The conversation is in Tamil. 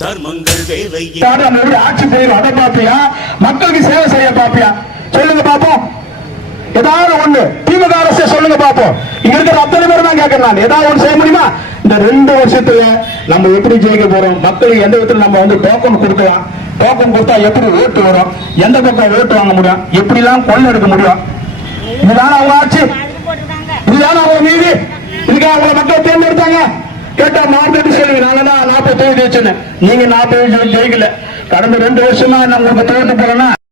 தர்மங்கள் வேலை ஆட்சி செய்யும் அதை பாப்பியா, மக்களுக்கு சேவை செய்ய பாப்பியா? சொல்லுங்க பாப்போம். ஏதாவது ஒண்ணு திமுக அரசு சொல்லுங்க பாப்போம். இங்க இருக்கிற அத்தனை பேர் தான் கேட்கறேன் நான், ஏதாவது ஒண்ணு செய்ய முடியுமா? இந்த 2 வருஷத்துல நம்ம எப்படி ஜெயிக்க போறோம்? மக்களுக்கு எந்த விதத்துல நம்ம டோக்கன் கொடுக்கலாம்? டோக்கன் கொடுத்தா எப்படி ஓட்டு வரும்? எந்த பக்கம் ஓட்டு வாங்க முடியும்? எப்படி எல்லாம் கொள்ள எடுக்க முடியும்? இதுதான அவங்க ஆட்சி, இதுதான அவங்க மீறி, இதுக்காக அவங்க மக்கள் தேர்ந்தெடுத்தாங்க. கேட்டா 40 கேள்வி, நாங்க தான் 40 தொகுதி வச்சுன்னு. நீங்க 40 ஜெயிக்கல. கடந்த 2 வருஷமா நம்ம தொகுதி போறோம்னா